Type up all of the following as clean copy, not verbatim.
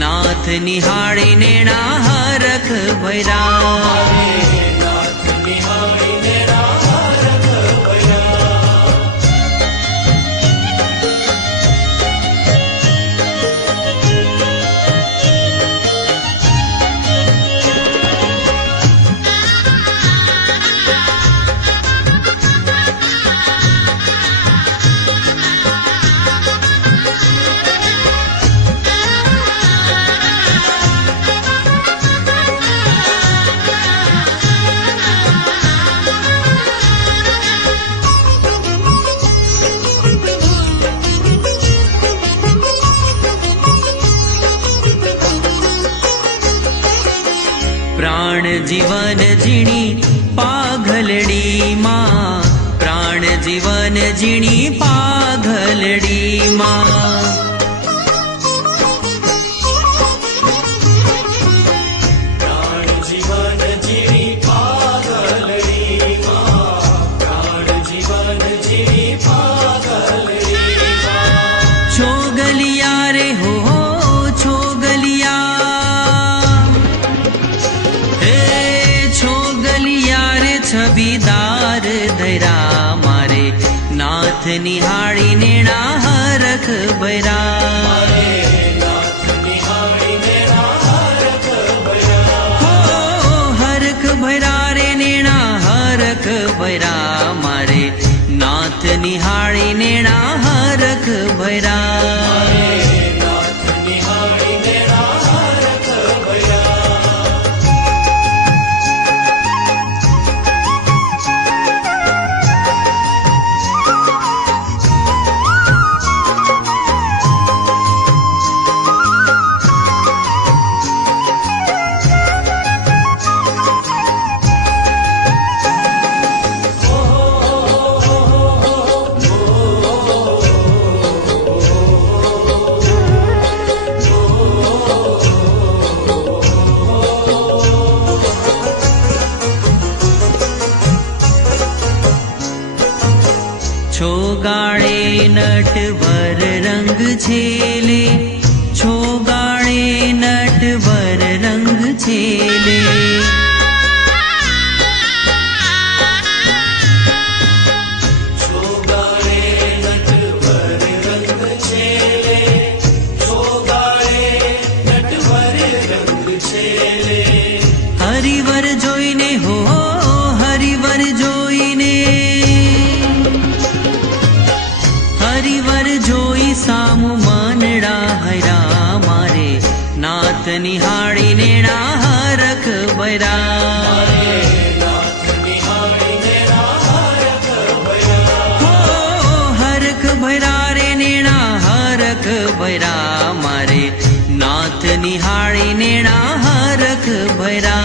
नाथ निहाळी नेणा हरख भैरा। प्राण जीवन जीणी पाघलडी मां, प्राण जीवन जीणी पाघलडी मां। प्राण जीवन जीणी पाघलडी मां, प्राण जीवन जीणी पाघलडी मां। छोगलिया रे हो छोगलिया, छबीदार धैरा मारे नाथ निहाळी नेणा हरख भैरा। हो हरख भैरा रे नेणा हरख भैरा मारे नाथ निहाळी नेणा हरख भैरा। छोगाळे नटवर रंग छेले, छोगाळे नटवर रंग छेले। छोगाळे नटवर रंग छेले, छोगाळे नटवर रंग छेले। हरिवर जोईने हो हरिवर जोईने, हरिवर जोई सामु मानड़ा हैरा मारे नाथ निहाळी नेणा हरख भैरा। हो हरख भैरा रे नेणा हरख भैरा मारे नाथ निहाळी नेणा हरख भैरा।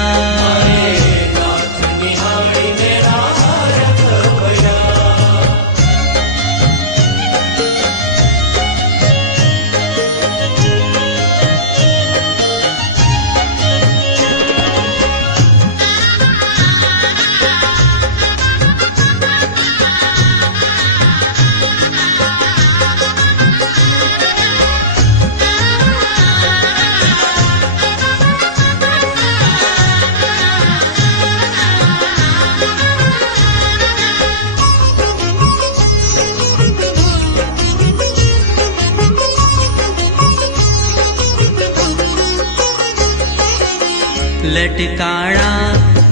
लटकाड़ा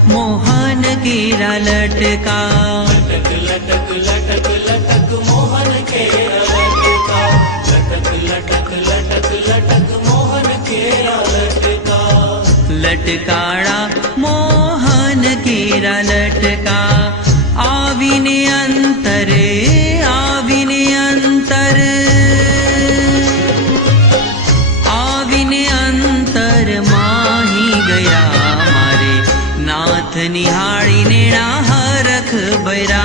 मोहन केरा लटका, लटक लटक लटक लटक मोहन केरा लटका, लटक लटक लटक लटक मोहन केरा लटका। लटकाड़ा मोहन केरा लटका, आविने अंतरे आविने अंतर, आविने अंतर माही गया मारे नाथ निहाळी नेणा हरख भैरा।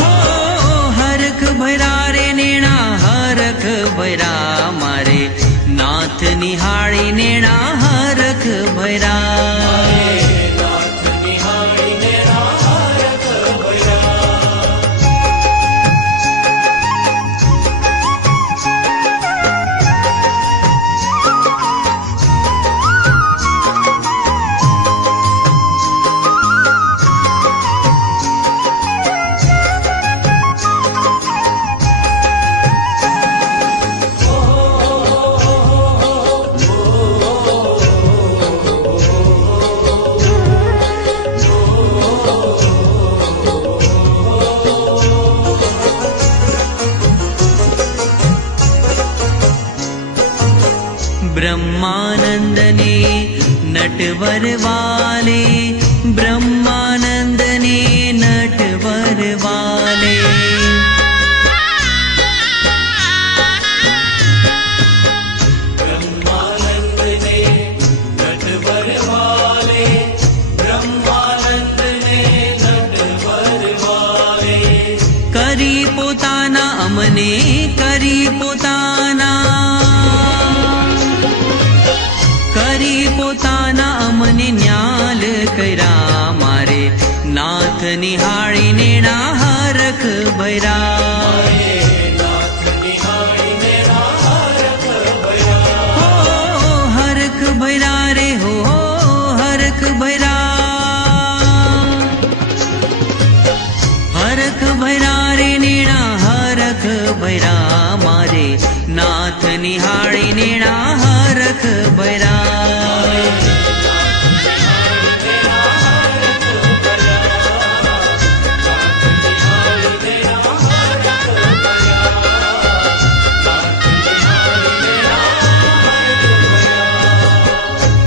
हो हरख भैरा रे नेणा हरख भैरा मारे नाथ निहाळी नेणा हरख भैरा। ब्रह्मानंदने नटवर वाले, ब्रह्मानंदने नटवर वाले। ब्रह्मानंदने नटवर वाले, ब्रह्मानंदने नटवर वाले। કરી પોતાના અમને, કરી પોતાના અમને ન્યાલ કર્યા મારે, નાથ નિહાળીને ના હરખ ભર્યા। હો હરખ ભર્યા રે, હો હરખ ભર્યા, હરખ ભર્યા રે નેણા હરખ ભર્યા મારે, નાથ નિહાળીને ના હરખ ભર્યા।